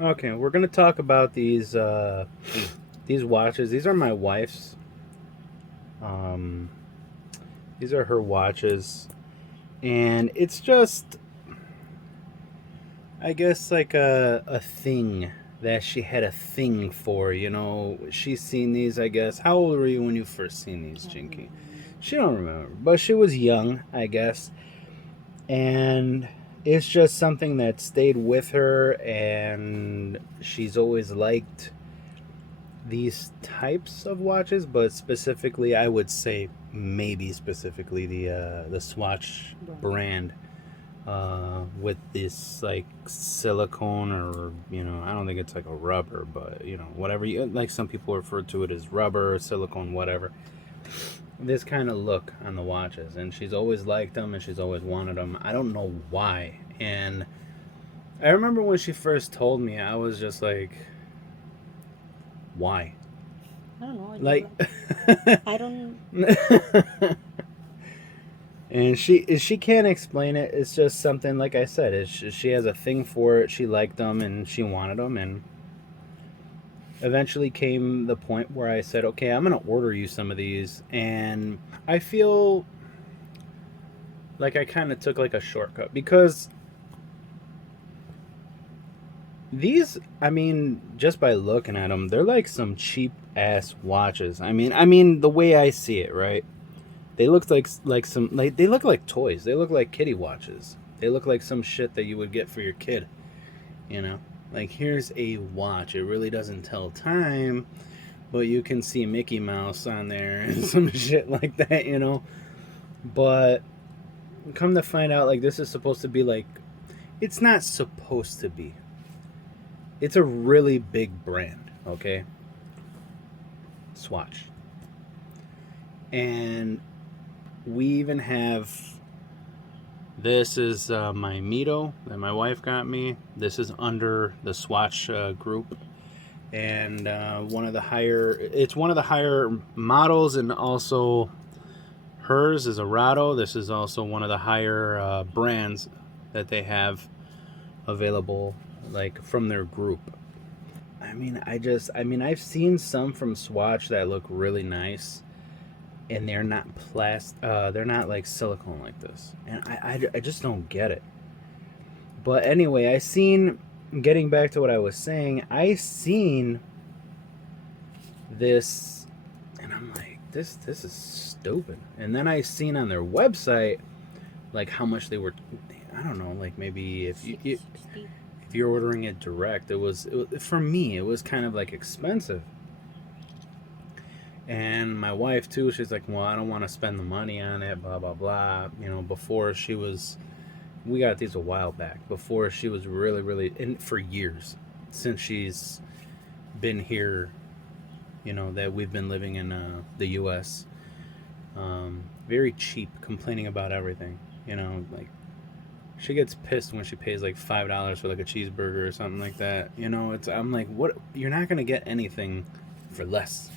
Okay, we're gonna talk about these watches. These are my wife's. Um, these are her watches, and it's just, I guess, like a thing that she had a thing for. She's seen these. I guess. How old were you when you first seen these, I don't Jinky? remember. She don't remember, but she was young, I guess, and it's just something that stayed with her, and she's always liked these types of watches, but specifically, I would say maybe specifically the Swatch Brand. brand, with this like silicone, or I don't think it's like a rubber, but whatever you like. Some people refer to it as rubber, silicone, whatever. This kind of look on the watches, and she's always liked them, and she's always wanted them. I don't know why, and I remember when she first told me, I was just like, why? I don't know. I just Like, like. I don't. and she can't explain it. It's just something, like I said. She has a thing for it. She liked them and she wanted them, and eventually came the point where I said, "Okay, I'm gonna order you some of these." And I feel like I kind of took like a shortcut because these, I mean, just by looking at them, they're like some cheap ass watches. I mean, the way I see it, right? They look like some like they look like toys. They look like kitty watches. They look like some shit that you would get for your kid. You know, like here's a watch. It really doesn't tell time, but you can see Mickey Mouse on there and some shit like that. But come to find out, like this is supposed to be like, it's not supposed to be. It's a really big brand, okay? Swatch, and we even have. This is my Mito that my wife got me. This is under the Swatch group, and one of the higher. It's one of the higher models, and also hers is a Rado. This is also one of the higher brands that they have available, like from their group. I've seen some from Swatch that look really nice, and they're not they're not like silicone like this, and I just don't get it. But anyway, I seen, getting back to what I was saying, I seen this, and I'm like, this is stupid. And then I seen on their website like how much they were. I don't know, like maybe $60. if you're ordering it direct, for me it was kind of like expensive. And my wife too, she's like, well, I don't want to spend the money on it, blah blah blah. Before she was, we got these a while back. Before she was really, really, and for years, since she's been here, that we've been living in the U.S. Very cheap, complaining about everything. Like she gets pissed when she pays like $5 for like a cheeseburger or something like that. I'm like, what? You're not gonna get anything for less.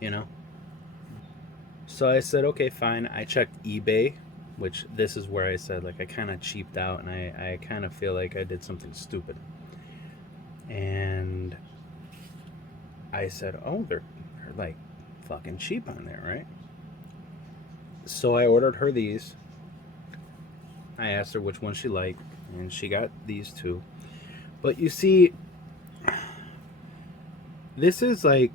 You know. So I said, okay, fine. I checked eBay, which this is where I said, like, I kind of cheaped out, and I kind of feel like I did something stupid. And I said, oh, they're like fucking cheap on there, right? So I ordered her these. I asked her which one she liked, and she got these two. But you see, this is like,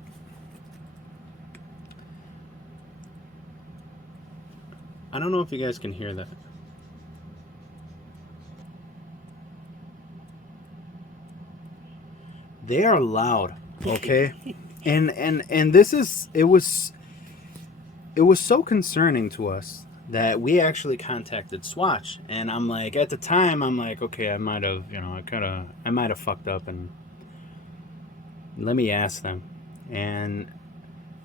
I don't know if you guys can hear that. They are loud, okay? And this is, it was so concerning to us that we actually contacted Swatch, and I'm like, at the time, I'm like, okay, I might have, I might have fucked up, and let me ask them. And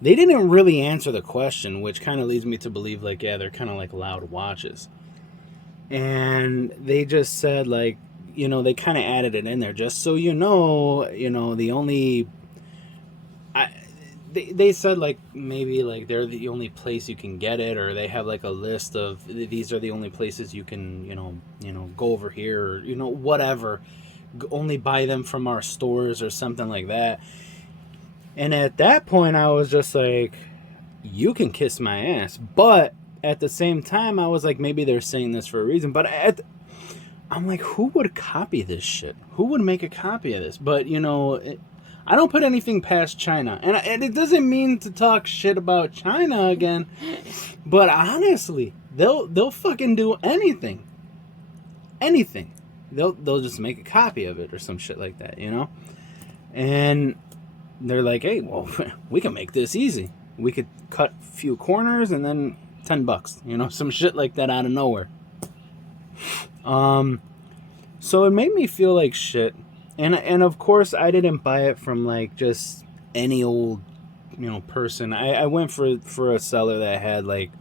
they didn't really answer the question, which kind of leads me to believe, like, yeah, they're kind of like loud watches. And they just said, like, they kind of added it in there, just so the only, I, they said like maybe like they're the only place you can get it, or they have like a list of these are the only places you can go over here, or whatever. only buy them from our stores or something like that. And at that point, I was just like, you can kiss my ass. But at the same time, I was like, maybe they're saying this for a reason. But I'm like, who would copy this shit? Who would make a copy of this? But, I don't put anything past China. And it doesn't mean to talk shit about China again. But honestly, they'll fucking do anything. Anything. They'll just make a copy of it or some shit like that, And they're like, hey, well, we can make this easy. We could cut a few corners and then $10, some shit like that out of nowhere. So it made me feel like shit. And of course I didn't buy it from like just any old, person. I went for a seller that had like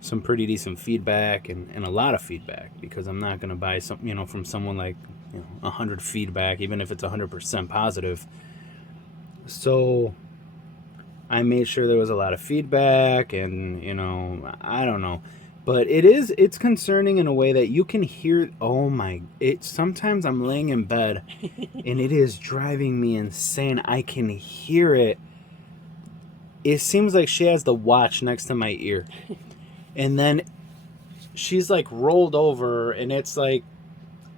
some pretty decent feedback and a lot of feedback, because I'm not going to buy some, from someone like, 100 feedback, even if it's 100% positive. So I made sure there was a lot of feedback, and I don't know, but it's concerning in a way that you can hear. Sometimes I'm laying in bed and it is driving me insane. I can hear it. It seems like she has the watch next to my ear, and then she's like rolled over and it's like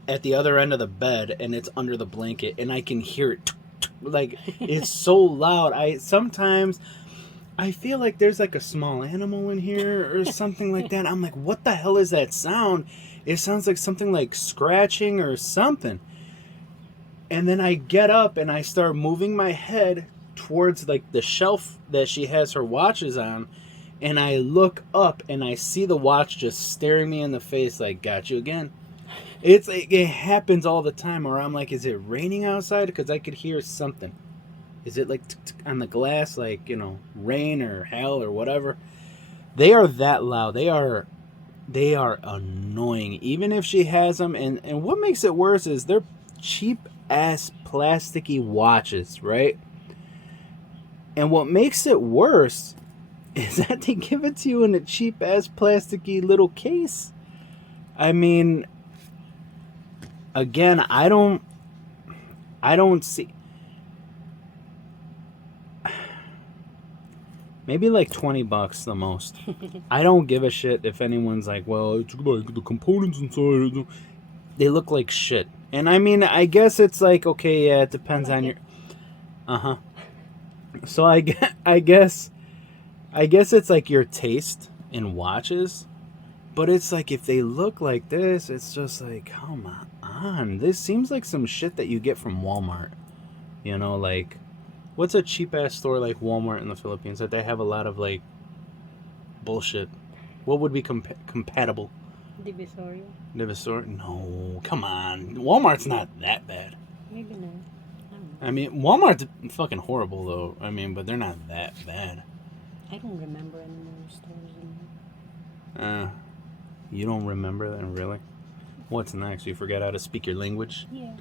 at the other end of the bed and it's under the blanket, and I can hear it. Like, it's so loud. Sometimes I feel like there's like a small animal in here or something like that. I'm like, what the hell is that sound? It sounds like something like scratching or something. And then I get up and I start moving my head towards like the shelf that she has her watches on, and I look up and I see the watch just staring me in the face like, got you again. It's like, it happens all the time, or I'm like, is it raining outside? Because I could hear something. Is it like on the glass, like, rain or hail or whatever? They are that loud. They are annoying, even if she has them. And what makes it worse is they're cheap ass plasticky watches, right? And what makes it worse is that they give it to you in a cheap ass plasticky little case. I mean, again, I don't see. Maybe like $20 the most. I don't give a shit if anyone's like, well, it's like the components inside. They look like shit. And I mean, I guess it's like, okay, yeah, it depends on your. So I guess it's like your taste in watches. But it's like, if they look like this, it's just like, come on. This seems like some shit that you get from Walmart. Like, what's a cheap ass store like Walmart in the Philippines that they have a lot of like bullshit? What would be compatible? Divisoria? No, come on. Walmart's not that bad. Maybe not. I mean, Walmart's fucking horrible though. I mean, but they're not that bad. I don't remember any more stores anymore. You don't remember that, really? What's next? You forget how to speak your language? Yeah.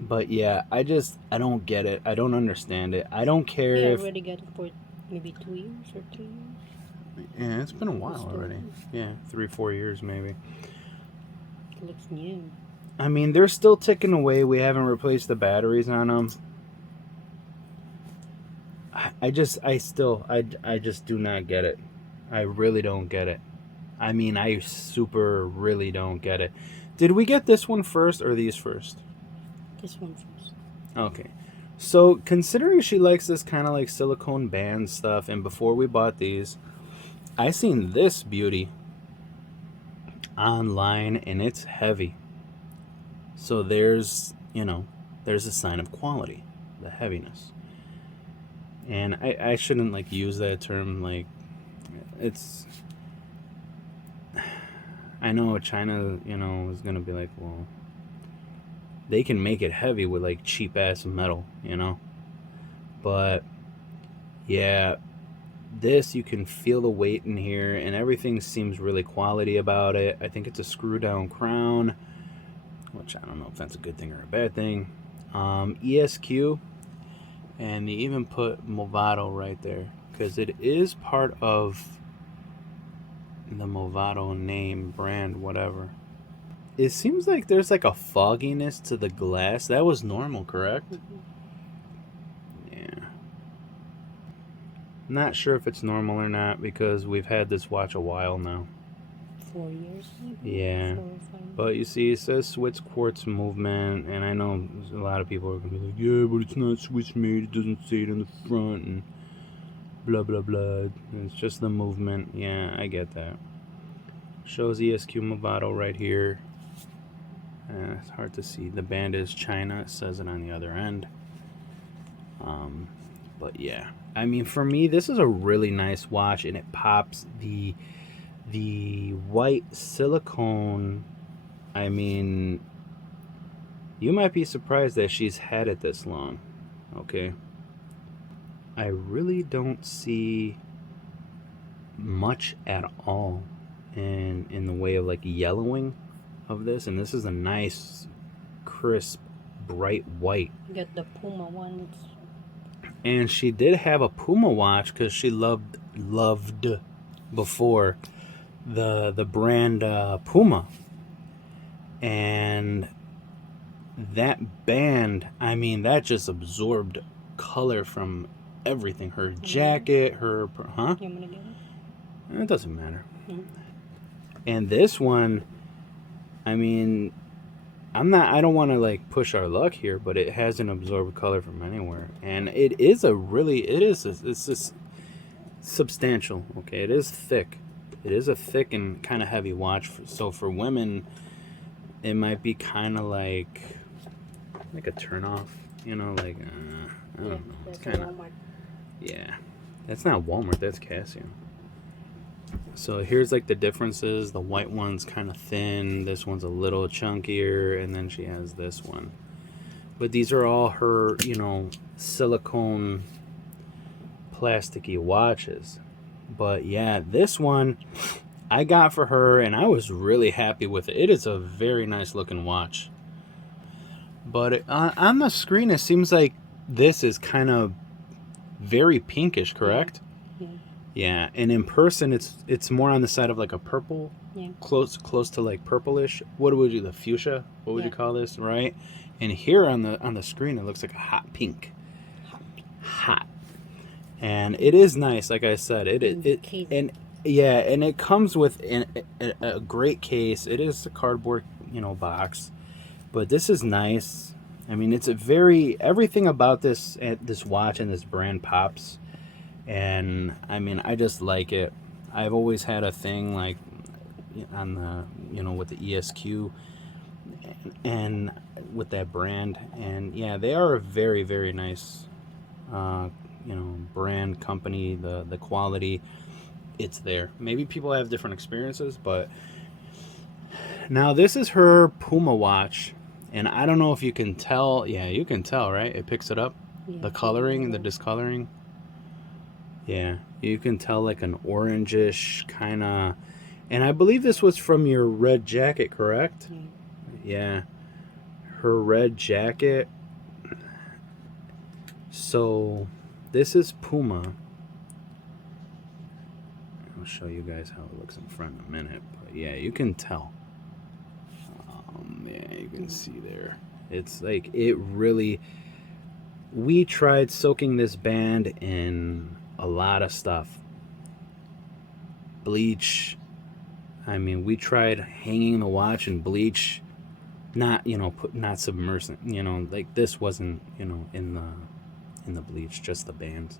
But yeah, I don't get it. I don't understand it. I don't care if... I already got it for maybe 2 years or 3 years. Yeah, it's been a while already. Yeah, 3-4 years maybe. It looks new. I mean, they're still ticking away. We haven't replaced the batteries on them. I just do not get it. I really don't get it. I mean, I super really don't get it. Did we get this one first or these first? This one first. Okay. So, considering she likes this kind of like silicone band stuff, and before we bought these, I seen this beauty online, and it's heavy. So there's a sign of quality, the heaviness. And I shouldn't like use that term, like, it's... I know China, is going to be like, well, they can make it heavy with like cheap ass metal, But yeah, this, you can feel the weight in here, and everything seems really quality about it. I think it's a screw down crown, which I don't know if that's a good thing or a bad thing. ESQ, and they even put Movado right there because it is part of the Movado name, brand, whatever. it seems like there's like a fogginess to the glass. That was normal, correct? Yeah. Not sure if it's normal or not because we've had this watch a while now. 4 years, maybe? Yeah. 4 or 5. But you see, it says Swiss quartz movement, and I know a lot of people are going to be like, yeah, but it's not Swiss made, it doesn't say it in the front, and blah, blah, blah. It's just the movement. Yeah, I get that. Shows ESQ Movado right here. It's hard to see. The band is China, it says it on the other end. But yeah, I mean, for me, this is a really nice watch, and it pops the white silicone. I mean, you might be surprised that she's had it this long. Okay, I really don't see much at all in the way of like yellowing of this, and this is a nice crisp bright white. You get the Puma ones. And she did have a Puma watch because she loved before the brand Puma, and that band, I mean, that just absorbed color from everything. Her jacket, her You want me to get it? It doesn't matter. Mm-hmm. And this one, I mean, I don't want to like push our luck here, but it hasn't absorbed color from anywhere, and it's just substantial. Okay, it is thick. It is a thick and kind of heavy watch. So for women, it might be kind of like a turn off. You know, like I don't know. It's kind of, yeah. That's not Walmart. That's Casio. So here's like the differences. The white one's kind of thin. This one's a little chunkier, and then she has this one. But these are all her, silicone plasticky watches. But yeah, this one I got for her, and I was really happy with it. It is a very nice looking watch. But on the screen, it seems like this is kind of very pinkish, correct? Yeah. Yeah, and in person, it's more on the side of like a purple, close to like purplish. What would you, the fuchsia? What would you call this, right? And here on the screen, it looks like a hot pink. Hot. And it is nice, like I said. And it comes with a great case. It is a cardboard, box, but this is nice. I mean, it's everything about this watch and this brand pops. And I mean, I just like it. I've always had a thing like on the with the ESQ and with that brand, and yeah, they are a very, very nice brand company. The quality, it's there. Maybe people have different experiences, but now this is her Puma watch, and I don't know if you can tell. Yeah, you can tell, right? It picks it up. The coloring, the discoloring. Yeah, you can tell like an orangish kind of, and I believe this was from your red jacket, correct? Yeah, her red jacket. So this is Puma. I'll show you guys how it looks in front in a minute, but yeah, you can tell. Yeah, you can see there. It's like it really. We tried soaking this band in a lot of stuff. Bleach. I mean, we tried hanging the watch in bleach, not not submersing. Like this wasn't in the bleach, just the band.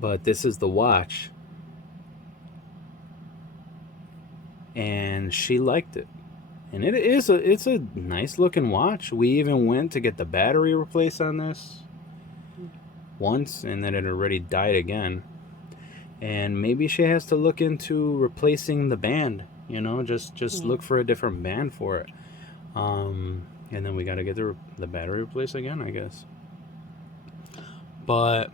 But this is the watch, and she liked it. And it's a nice looking watch. We even went to get the battery replaced on this once, and then it already died again. And maybe she has to look into replacing the band. Just look for a different band for it. And then we got to get the battery replaced again, I guess. But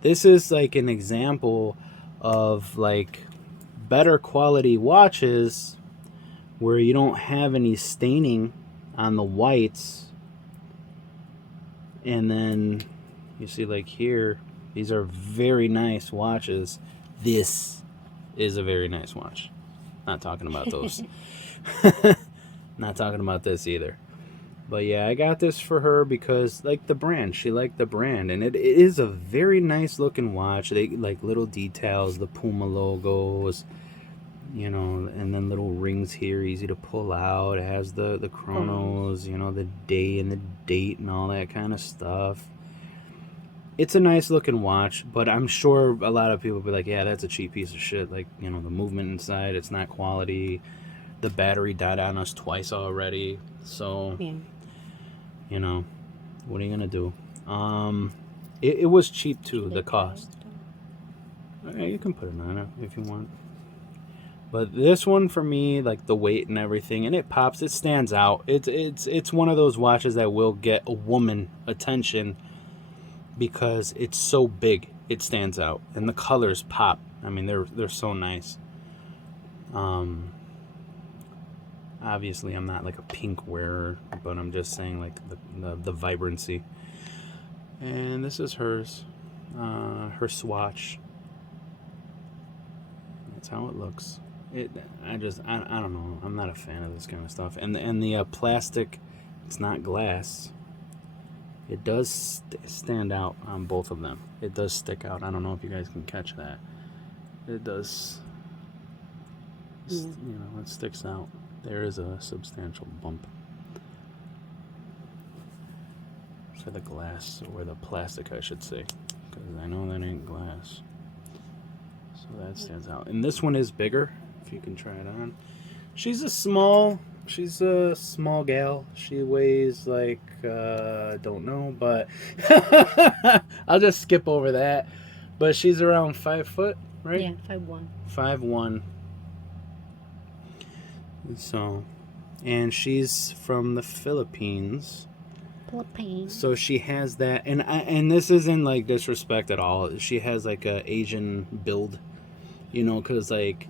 this is like an example of like better quality watches where you don't have any staining on the whites. And then you see like here, these are very nice watches. This is a very nice watch. Not talking about those. Not talking about this either. But yeah, I got this for her because like the brand, she liked the brand, and it is a very nice looking watch. They like little details, the Puma logos, you know, and then little rings here, easy to pull out. It has the chronos, you know, the day and the date and all that kind of stuff. It's a nice looking watch, but I'm sure a lot of people will be like, yeah, that's a cheap piece of shit. Like, you know, the movement inside, it's not quality. The battery died on us twice already. So, Yeah. you know, what are you gonna do? It was cheap too, the Like cost. that. Okay, you can put it on it if you want. But this one for me, like the weight and everything, and it pops, it stands out. It's one of those watches that will get a woman attention because it's so big. It stands out, and the colors pop. I mean, they're so nice. Obviously, I'm not like a pink wearer, but I'm just saying like the vibrancy. And this is hers, her Swatch. That's how it looks. I don't know. I'm not a fan of this kind of stuff. And the plastic, it's not glass. It does stand out on both of them. It does stick out. I don't know if you guys can catch that. It does. You know, it sticks out. There is a substantial bump. For the glass, or the plastic, I should say, because I know that ain't glass. So that stands out. And this one is bigger. If you can try it on. She's a small gal. She weighs like don't know, but I'll just skip over that. But she's around 5 foot, right? Yeah, 5'1". 5'1". So, and she's from the Philippines. So she has that, and this isn't like disrespect at all. She has like a Asian build, you know, because like,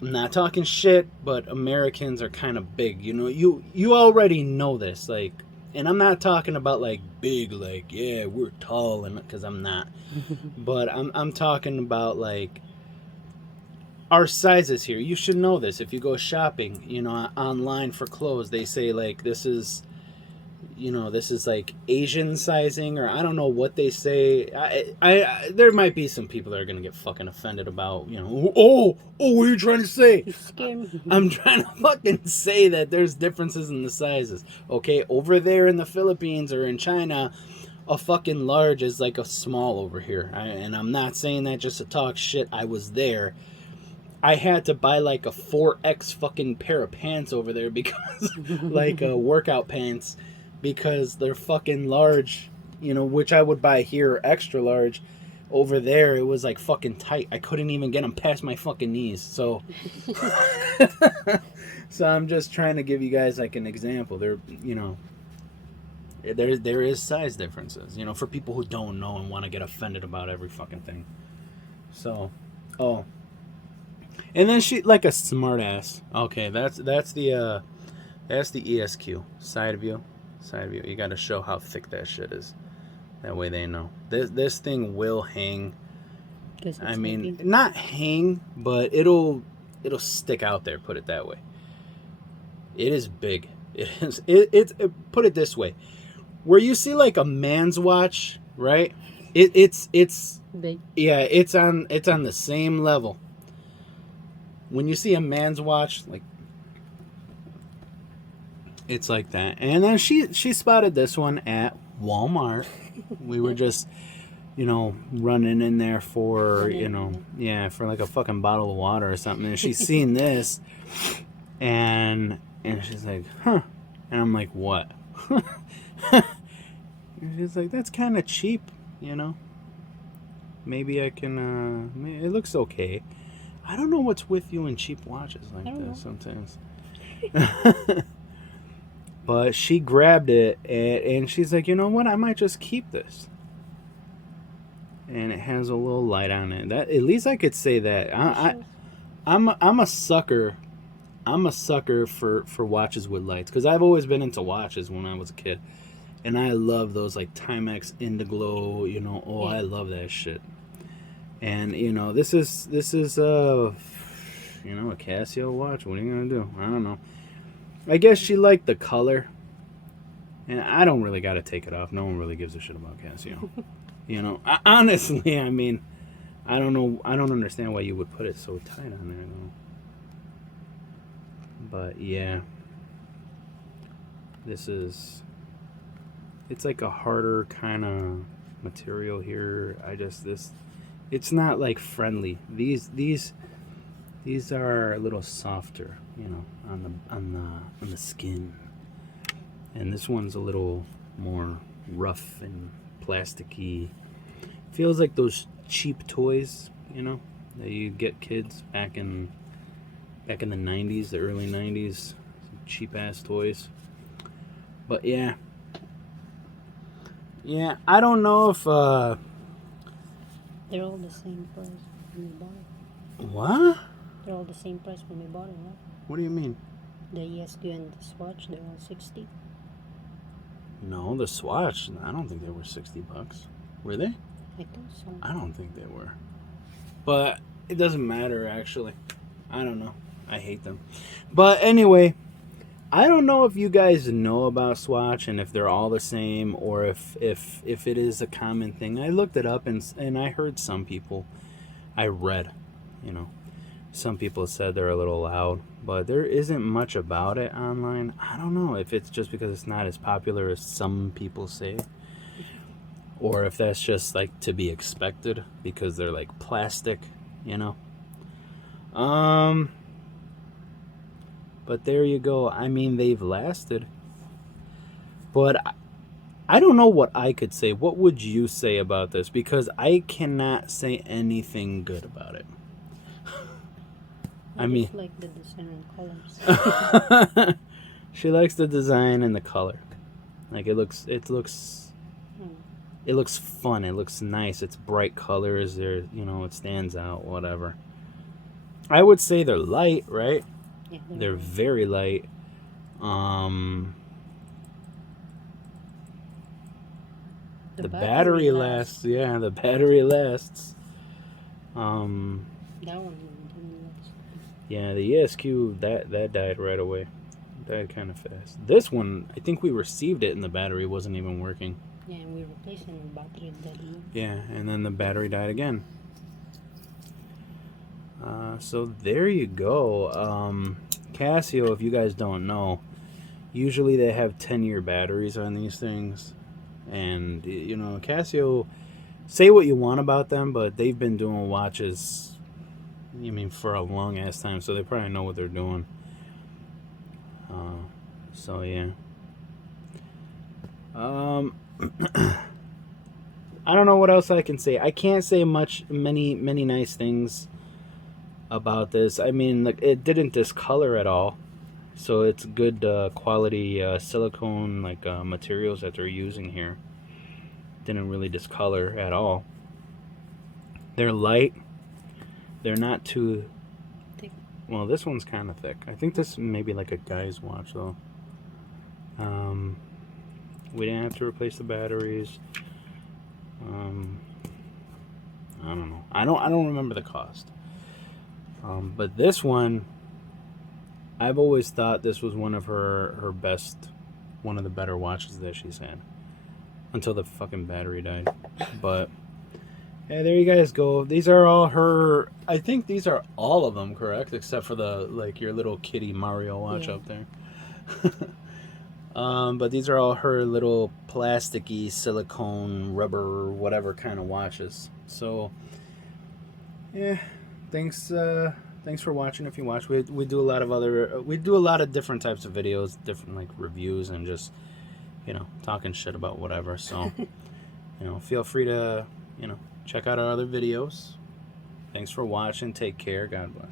I'm not talking shit, but Americans are kind of big, you know. You already know this, like, and I'm not talking about like big, like, yeah, we're tall, and because I'm not, but I'm talking about like our sizes here. You should know this. If you go shopping, you know, online for clothes, they say like this is, you know, this is like Asian sizing, or I don't know what they say. I there might be some people that are gonna get fucking offended about, you know, what are you trying to say? You scared me. I'm trying to fucking say that there's differences in the sizes. Okay, over there in the Philippines or in China, a fucking large is like a small over here. And I'm not saying that just to talk shit. I was there. I had to buy like a 4X fucking pair of pants over there because like workout pants, because they're fucking large, you know, which I would buy here extra large. Over there it was like fucking tight. I couldn't even get them past my fucking knees. So so I'm just trying to give you guys like an example. There, you know, there is size differences, you know, for people who don't know and want to get offended about every fucking thing. So, and then she like a smart ass. Okay, that's the ESQ side view. You got to show how thick that shit is. That way they know. This thing will hang. I mean, not hang, but it'll stick out there. Put it that way. It is big. It is. It put it this way. Where you see like a man's watch, right? It's big. Yeah, it's on the same level. When you see a man's watch, like, it's like that. And then she spotted this one at Walmart. We were just, you know, running in there for, you know, yeah, for like a fucking bottle of water or something. And she's seen this, and she's like, huh. And I'm like, what? And she's like, that's kind of cheap, you know. Maybe I can, it looks okay. I don't know what's with you and cheap watches like this sometimes. But she grabbed it, and she's like, you know what? I might just keep this. And it has a little light on it. That at least I could say that. I'm a sucker. I'm a sucker for watches with lights, because I've always been into watches when I was a kid, and I love those like Timex Indiglo. You know, I love that shit. And you know, this is you know, a Casio watch. What are you gonna do? I don't know. I guess she liked the color, and I don't really got to take it off. No one really gives a shit about Casio. You know, honestly, I mean, I don't know. I don't understand why you would put it so tight on there, though. But yeah, this is. It's like a harder kind of material here. It's not like friendly. These are a little softer, you know, on the skin, and this one's a little more rough and plasticky. Feels like those cheap toys, you know, that you get kids back in the 90s, the early 90s, cheap ass toys. But yeah, I don't know if They're all the same price when we bought it. what? They're all the same price when we bought it, right? What do you mean? The ESQ and the Swatch, they're all 60. No, the Swatch. I don't think they were $60. Were they? I think so. I don't think they were. But it doesn't matter, actually. I don't know. I hate them. But anyway, I don't know if you guys know about Swatch and if they're all the same or if it is a common thing. I looked it up and I heard some people, I read, you know, some people said they're a little loud, but there isn't much about it online. I don't know if it's just because it's not as popular as some people say, or if that's just like to be expected because they're like plastic, you know. But there you go. I mean, they've lasted. But I don't know what I could say. What would you say about this? Because I cannot say anything good about it. I mean, just like the design and colors. she likes the design and the color. Like it looks fun. It looks nice. It's bright colors. There, you know, it stands out. Whatever. I would say they're light, right? Yeah, They're very light. The battery lasts. Yeah, the battery lasts. That one didn't last. Yeah, the ESQ that died right away. Died kind of fast. This one, I think we received it and the battery wasn't even working. Yeah, and we replaced it and the battery died again. Yeah, and then the battery died again. So there you go. Casio, if you guys don't know, usually they have 10-year batteries on these things. And, you know, Casio, say what you want about them, but they've been doing watches, I mean, for a long ass time, so they probably know what they're doing. So, yeah. I don't know what else I can say. I can't say many nice things about this. I mean, like, it didn't discolor at all, so it's good quality silicone like materials that they're using here. Didn't really discolor at all. They're light. They're not too Thick. well. This one's kind of thick. I think this may be like a guy's watch though. We didn't have to replace the batteries. I don't know. I don't remember the cost. But this one, I've always thought this was one of her best, one of the better watches that she's had. Until the fucking battery died. But, yeah, there you guys go. These are all her, I think these are all of them, correct? Except for the, like, your little kitty Mario watch up there. But these are all her little plasticky, silicone, rubber, whatever kind of watches. So, yeah, thanks for watching. If you watch, we do a lot of different types of videos, different like reviews, and just, you know, talking shit about whatever. So, you know, feel free to, you know, check out our other videos. Thanks for watching. Take care. God bless.